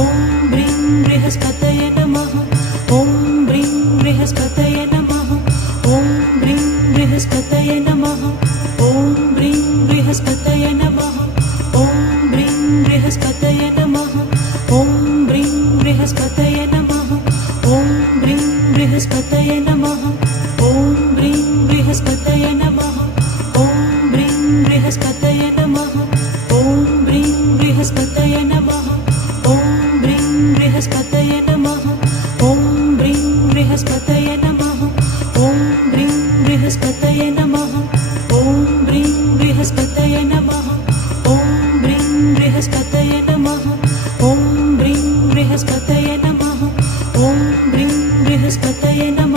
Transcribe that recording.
ॐ ब्रीं बृहस्पतये नमः। ॐ ब्रीं बृहस्पतये नमः। ॐ ब्रीं बृहस्पतये नमः। ॐ ब्रीं बृहस्पतये नमः। ॐ ब्रीं बृहस्पतये नमः। ॐ ब्रीं बृहस्पतये नमः। ॐ ब्रीं बृहस्पतये नमः। ॐ ब्रीं बृहस्पतये नमः। ॐ ब्रीं बृहस्पतये नमः। ॐ ब्रीं बृहस्पतये नमः। ॐ ब्रीं बृहस्पतये नमः। ॐ ब्रीं बृहस्पतये नमः। ॐ ब्रीं बृहस्पतये नमः। ॐ ब्रीं बृहस्पतये नमः। ॐ ब्रीं बृहस्पतये नमः। ॐ ब्रीं बृहस्पतये नमः। ॐ ब्रीं बृहस्पतये नमः।